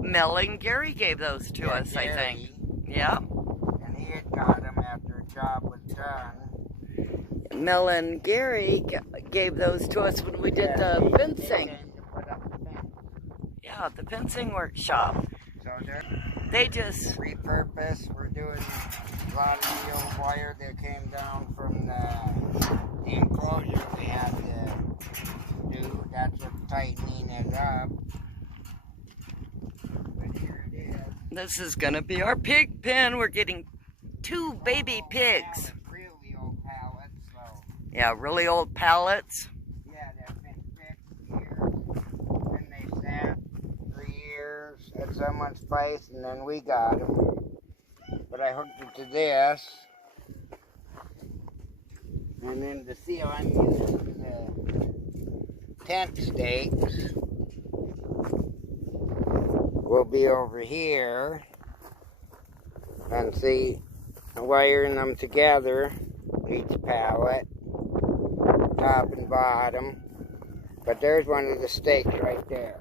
Mel and Gary gave those to us, Gary, I think. Yeah. And he had got them after a job was done. Mel and Gary gave those to us when we did the fencing. Yeah, the fencing workshop. So they just repurposed. We're doing a lot of the old wire that came down from the enclosure we had to do. That's what's tightening it up. But here it is. This is going to be our pig pen. We're getting 2 baby pigs. Really old pallets, so. Yeah, really old pallets. Yeah, they've been fixed here. And they sat for years at someone's place, and then we got them. But I hooked it to this. And then the seal I'm using the tent stakes will be over here. And see, wiring them together, each pallet, top and bottom. But there's one of the stakes right there.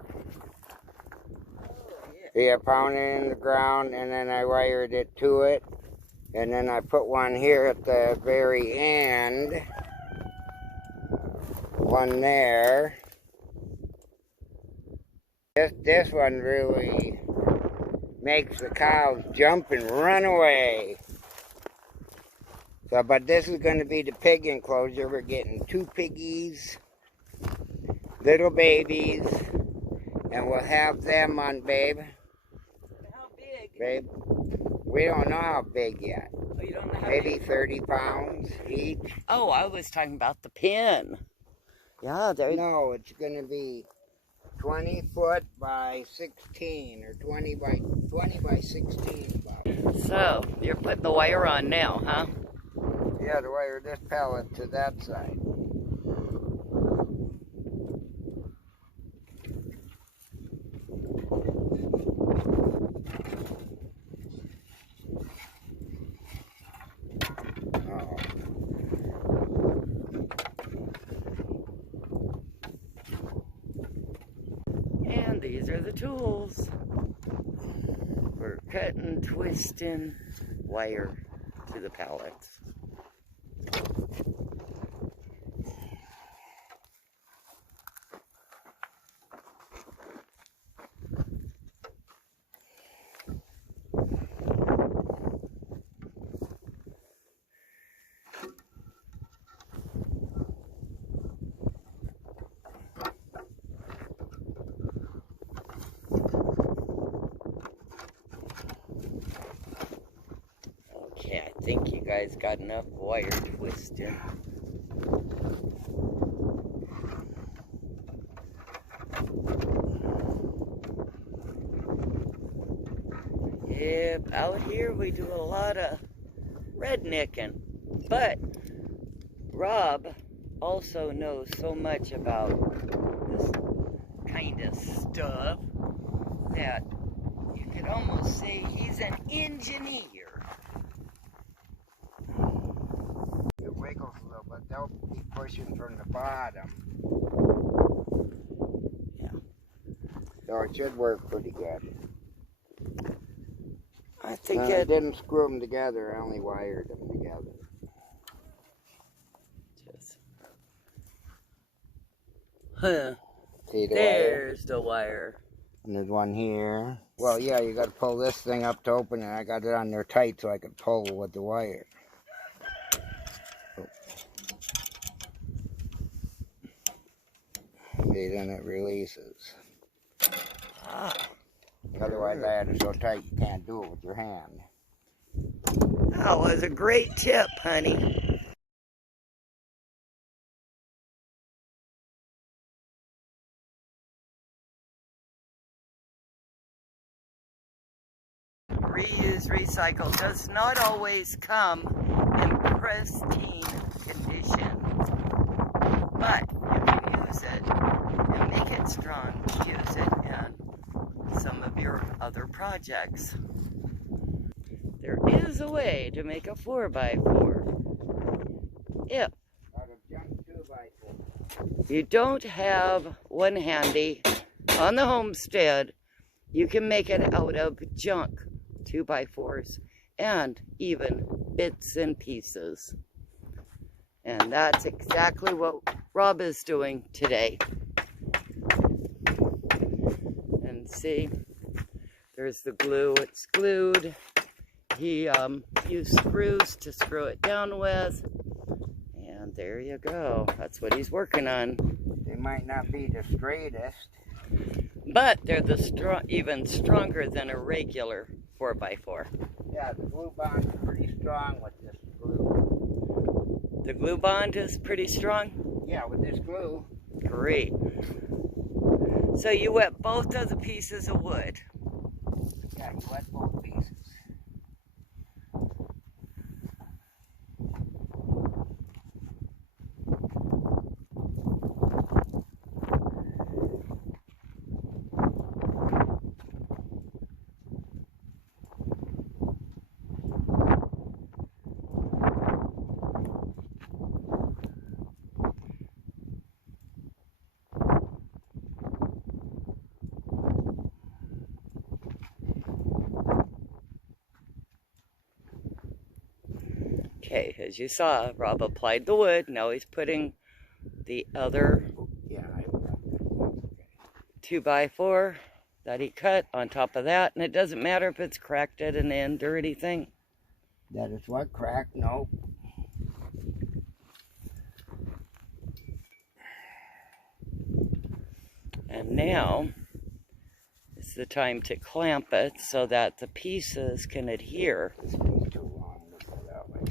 Yeah, pounded it in the ground, and then I wired it to it. And then I put one here at the very end. One there. This one really makes the cows jump and run away. So, but this is going to be the pig enclosure. We're getting 2 piggies, little babies, and we'll have them on, babe. How big? Babe, we don't know how big yet. Oh, you don't know how Maybe big? 30 pounds each. Oh, I was talking about the pen. Yeah, there. No, it's going to be 20 foot by 16, or 20 by 16 about. So, you're putting the wire on now, huh? Yeah, to wire this pallet to that side. And these are the tools. We're cutting, twisting wire to the pallets. Okay, I think you guys got enough wire twisted. Yep, out here we do a lot of rednecking, but Rob also knows so much about this kind of stuff that you could almost say he's an engineer. It wiggles a little, but they'll be pushing from the bottom. Yeah. So it should work pretty good. I think I didn't screw them together, I only wired them together. Just, huh. See the There's the wire. And there's one here. Well, yeah, you got to pull this thing up to open it. I got it on there tight so I could pull with the wire. See, then it releases. Ah, Otherwise, I had it so tight you can't do it with your hand. that was a great tip, honey. Reuse, recycle does not always come in pristine condition, but you can use it and make it strong. Use it in some of your other projects. There is a way to make a 4x4 if Out of junk 2x4. you don't have one handy on the Homestead, you can make it out of junk 2x4s and even bits and pieces. And that's exactly what Rob is doing today. And see, there's the glue, it's glued. He used screws to screw it down with. And there you go. That's what he's working on. They might not be the straightest, but they're even stronger than a regular 4x4. Yeah, the glue bond is pretty strong with this glue. The glue bond is pretty strong? Yeah, with this glue. Great. So you wet both of the pieces of wood? Yeah, you wet both pieces. Okay, as you saw, Rob applied the wood. Now he's putting the other 2x4 that he cut on top of that. And it doesn't matter if it's cracked at an end or anything. That is what cracked? Nope. And now is the time to clamp it so that the pieces can adhere. This one's too long. Let's go that way.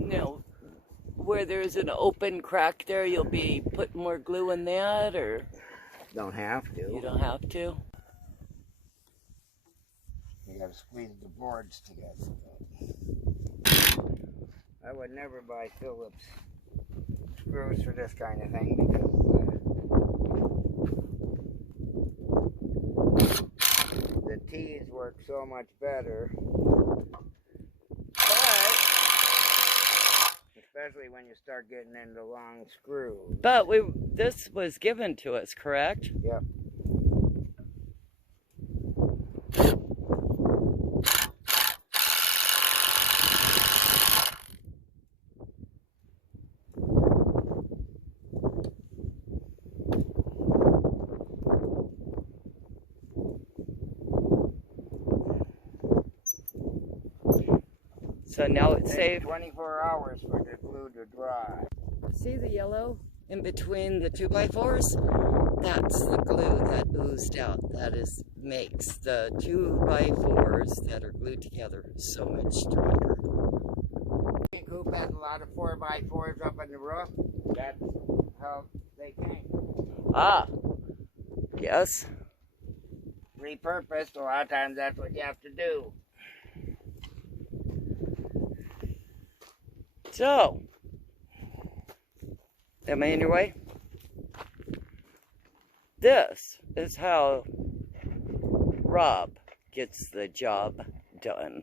Now, where there's an open crack there, you'll be putting more glue in that, or? Don't have to. You don't have to? You gotta squeeze the boards together. I would never buy Phillips screws for this kind of thing because the T's work so much better. But especially when you start getting into long screws. But this was given to us, correct? Yep. So now it's safe. 24 hours for the glue to dry. See the yellow in between the 2x4s? That's the glue that oozed out. That makes the 2x4s that are glued together so much stronger. Coop has a lot of 4x4s up on the roof. That's how they came. Ah, yes. Repurposed, a lot of times that's what you have to do. So, am I in your way? This is how Rob gets the job done.